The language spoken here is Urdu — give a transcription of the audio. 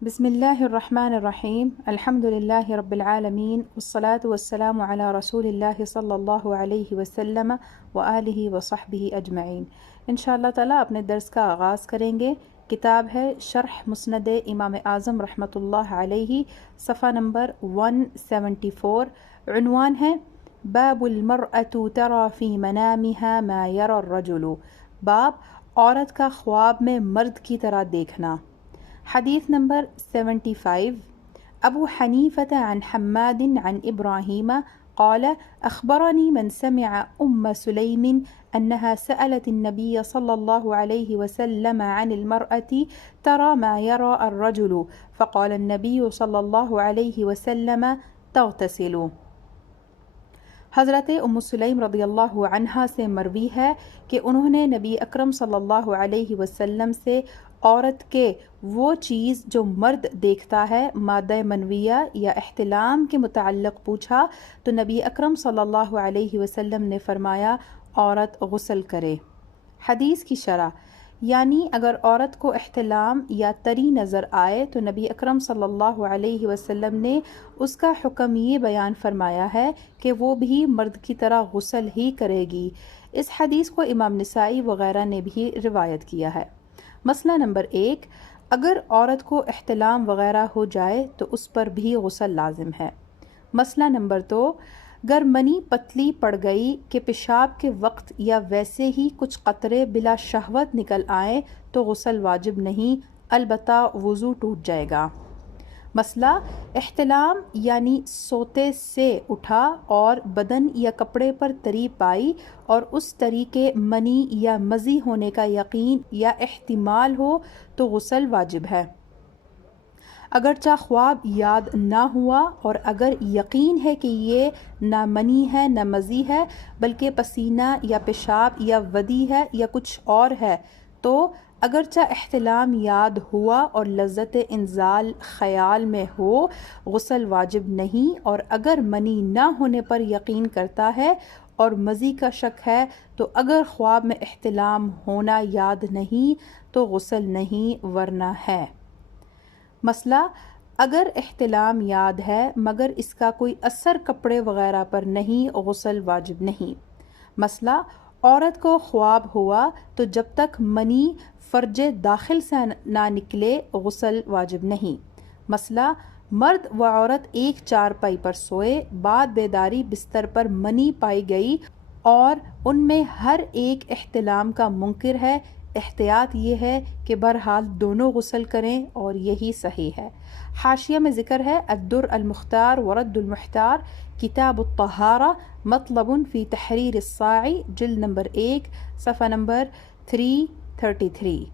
بسم الله الرحمن الرحيم الحمد لله رب العالمين والصلاة والسلام على رسول الله صلی اللہ علیہ وسلم وآلہ وصحبہ اجمعین۔ انشاءاللہ تعالیٰ اپنے درس کا آغاز کریں گے۔ کتاب ہے شرح مسند امام اعظم رحمۃ اللہ علیہ، صفحہ نمبر 174، عنوان ہے باب المرأة ترى في منامها ما يرى الرجل، باب عورت کا خواب میں مرد کی طرح دیکھنا۔ حدیث نمبر 75، ابو حنیفة عن حماد عن ابراہیم قال اخبرني من سمع سلیم انها سألت النبي صلى الله عليه وسلم عن المرأة ترى ما يرى الرجل فقال النبي صلى الله عليه وسلم تغتسل۔ حضرت سلیم رضی اللہ عنہا سے مروی ہے کہ انہوں نے نبی اکرم صلی اللہ علیہ وسلم سے عورت کے وہ چیز جو مرد دیکھتا ہے مادہ منویہ یا احتلام کے متعلق پوچھا تو نبی اکرم صلی اللہ علیہ وسلم نے فرمایا عورت غسل کرے۔ حدیث کی شرح، یعنی اگر عورت کو احتلام یا تری نظر آئے تو نبی اکرم صلی اللہ علیہ وسلم نے اس کا حکم یہ بیان فرمایا ہے کہ وہ بھی مرد کی طرح غسل ہی کرے گی۔ اس حدیث کو امام نسائی وغیرہ نے بھی روایت کیا ہے۔ مسئلہ نمبر 1، اگر عورت کو احتلام وغیرہ ہو جائے تو اس پر بھی غسل لازم ہے۔ مسئلہ نمبر 2، گر منی پتلی پڑ گئی کہ پیشاب کے وقت یا ویسے ہی کچھ قطرے بلا شہوت نکل آئیں تو غسل واجب نہیں، البتہ وضو ٹوٹ جائے گا۔ مسئلہ، احتلام یعنی سوتے سے اٹھا اور بدن یا کپڑے پر تری پائی اور اس تری کے منی یا مزی ہونے کا یقین یا احتمال ہو تو غسل واجب ہے، اگرچہ خواب یاد نہ ہوا، اور اگر یقین ہے کہ یہ نہ منی ہے نہ مزی ہے بلکہ پسینہ یا پیشاب یا ودی ہے یا کچھ اور ہے تو اگرچہ احتلام یاد ہوا اور لذت انزال خیال میں ہو غسل واجب نہیں، اور اگر منی نہ ہونے پر یقین کرتا ہے اور مزی کا شک ہے تو اگر خواب میں احتلام ہونا یاد نہیں تو غسل نہیں ورنہ ہے۔ مسئلہ، اگر احتلام یاد ہے مگر اس کا کوئی اثر کپڑے وغیرہ پر نہیں، غسل واجب نہیں۔ مسئلہ، عورت کو خواب ہوا تو جب تک منی فرج داخل سے نہ نکلے غسل واجب نہیں۔ مسئلہ، مرد و عورت ایک چارپائی پر سوئے، بعد بیداری بستر پر منی پائی گئی اور ان میں ہر ایک احتلام کا منکر ہے، احتیاط یہ ہے کہ بہرحال دونوں غسل کریں اور یہی صحیح ہے۔ حاشیہ میں ذکر ہے الدر المختار ورد المحتار، کتاب الطہارہ، مطلب فی تحریر الصاعی، جلد نمبر 1، صفحہ نمبر 333۔